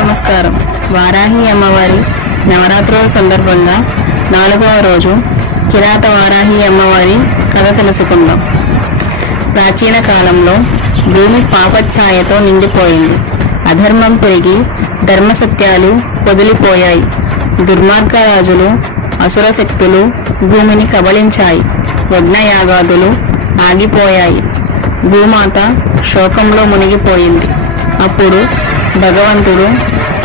నమస్కారం. వారాహి అమ్మవారి నవరాత్రుల సందర్భంగా 4వ రోజు కిరాత వారాహి అమ్మవారి కథ తెలుసుకుందాం. ప్రాచీన కాలంలో భూమి పాపఛాయతో నిండిపోయింది. అధర్మం పెరిగి ధర్మసత్యాలు పొదిలిపోయాయి. దుర్మార్గ రాజులు, అసుర శక్తులు భూమిని కబళించాయి. యజ్ఞయాగాదులు ఆగిపోయాయి. భూమాత శోకంలో మునిగిపోయింది. అప్పుడు భగవంతుడు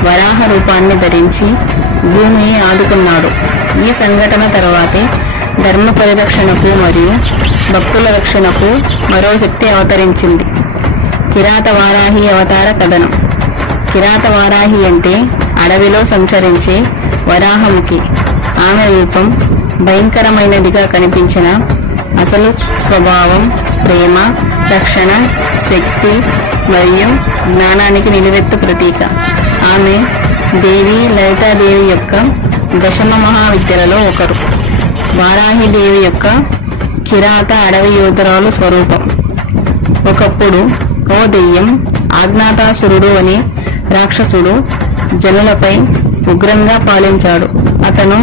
వరాహ రూపాన్ని ధరించి భూమిని ఆదుకున్నాడు. ఈ సంఘటన తర్వాతే ధర్మ పరిరక్షణకు మరియు భక్తుల రక్షణకు మరో శక్తి అవతరించింది. కిరాత వారాహి అవతార కథనం. కిరాత వారాహి అంటే అడవిలో సంచరించే వరాహముఖి. ఆమె రూపం భయంకరమైనదిగా కనిపించిన అసలు స్వభావం ప్రేమ, రక్షణ, శక్తి మరియు జ్ఞానానికి నిలువెత్తు ప్రతీక. ఆమె దేవి లలితాదేవి యొక్క దశమ మహావిద్యలలో ఒకరు. వారాహి దేవి యొక్క కిరాత అడవి యోధురాలు స్వరూపం. ఒకప్పుడు ఓ దెయ్యం ఆజ్ఞాతాసురుడు అనే రాక్షసుడు జనులపై ఉగ్రంగా పాలించాడు. అతను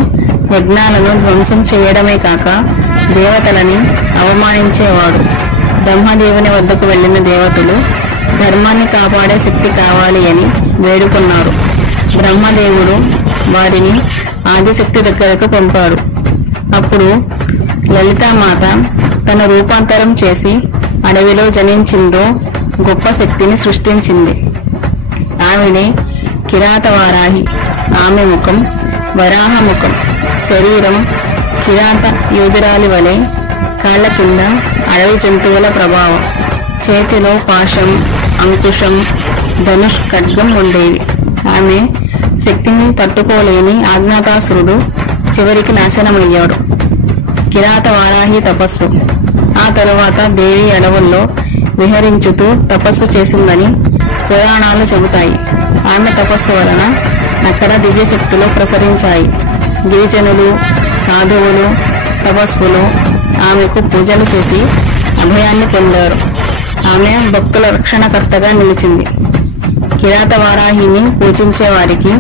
యజ్ఞాలను ధ్వంసం చేయడమే కాక దేవతలని అవమానించేవాడు. బ్రహ్మదేవుని వద్దకు వెళ్లిన దేవతలు ధర్మాన్ని కాపాడే శక్తి కావాలి అని వేడుకున్నారు. బ్రహ్మదేవుడు వారిని ఆదిశక్తి దగ్గరకు పంపాడు. అప్పుడు లలితామాత తన రూపాంతరం చేసి అడవిలో జనించిందో గొప్ప శక్తిని సృష్టించింది. ఆమెనే కిరాత వారాహి. ఆమె ముఖం వరాహ ముఖం, శరీరం కిరాత యోధురాలి వలె, కాళ్ల కింద అడవి జంతువుల ప్రభావం, చేతిలో పాశం, అంకుశం, ధనుష్, ఖడ్గం ఉండేవి. ఆమె శక్తిని తట్టుకోలేని ఆజ్ఞాతాసురుడు చివరికి నాశనమయ్యాడు. కిరాత వారాహి తపస్సు. ఆ తరువాత దేవి అడవుల్లో విహరించుతూ తపస్సు చేసిందని పురాణాలు చెబుతాయి. ఆమె తపస్సు వలన అక్కడ దివ్యశక్తులు ప్రసరించాయి. గిరిజనులు, సాధువులు, తపస్సులు ఆమెకు పూజలు చేసి అభయాన్ని పొందారు. ఆమె భక్తుల రక్షణకర్తగా నిలిచింది. కిరాత వారాహిని పూజించే వారికి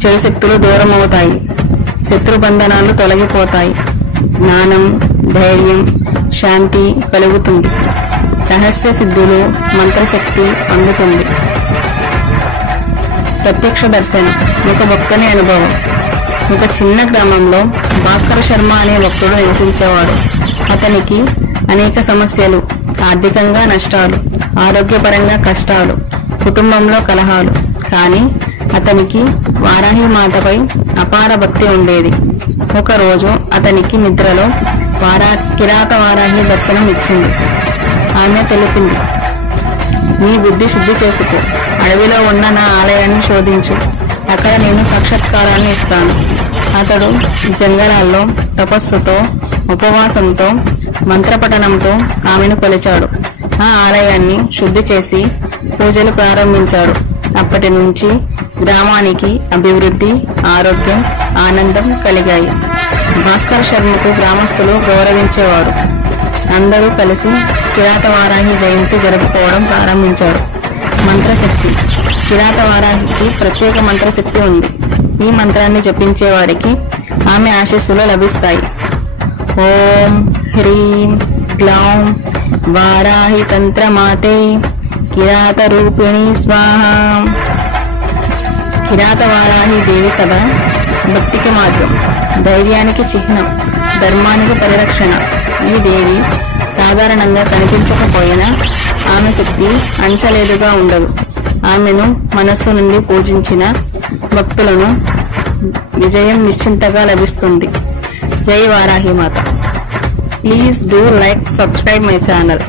చెడు శక్తులు దూరమవుతాయి. శత్రుబంధనాలు తొలగిపోతాయి. జ్ఞానం, ధైర్యం, శాంతి కలుగుతుంది. రహస్య సిద్ధులు, మంత్రశక్తి అందుతుంది. ప్రత్యక్ష దర్శనం. ఒక భక్తుని అనుభవం. ఒక చిన్న గ్రామంలో భాస్కర శర్మ అనే భక్తుడు నివసించేవాడు. అతనికి అనేక సమస్యలు, ఆర్థికంగా నష్టాలు, ఆరోగ్యపరంగా కష్టాలు, కుటుంబంలో కలహాలు. కానీ అతనికి వారాహి మాతపై అపార భక్తి ఉండేది. ఒకరోజు అతనికి నిద్రలో కిరాత వారాహి దర్శనం ఇచ్చింది. ఆమె తెలిపింది, నీ బుద్ధి శుద్ధి చేసుకో. అడవిలో ఉన్న నా ఆలయాన్ని శోధించు. అక్కడ నేను సాక్షాత్కారాన్ని ఇస్తాను. అతడు జంగలాల్లో తపస్సుతో, ఉపవాసంతో, మంత్రపఠనంతో ఆమెను కొలిచాడు. ఆ ఆలయాన్ని శుద్ధి చేసి పూజలు ప్రారంభించాడు. అప్పటి నుంచి గ్రామానికి అభివృద్ధి, ఆరోగ్యం, ఆనందం కలిగాయి. భాస్కర్ శర్మకు గ్రామస్తులు గౌరవించేవారు. అందరూ కలిసి కిరాత వారాహి జయంతి జరుపుకోవడం ప్రారంభించారు. మంత్రశక్తి. కిరాత వారాహికి ప్రత్యేక మంత్రశక్తి ఉంది. ఈ మంత్రాన్ని జపించే వారికి ఆమె ఆశీస్సులు లభిస్తాయి. ఓం హ్రీం గ్లౌం వారాహి తంత్రమాతే కిరాత రూపిణి స్వాహ. కిరాత వారాహి దేవి కథ భక్తికి మార్గం, ధైర్యానికి చిహ్నం, ధర్మానికి పరిరక్షణ. ఈ దేవి సాధారణంగా కనిపించకపోయినా ఆమె శక్తి అంచలేదుగా ఉండదు. ఆమెను మనస్సు నుండి పూజించిన భక్తులను విజయం నిశ్చింతగా లభిస్తుంది. జై వారాహి మాత. Please do like, subscribe my channel.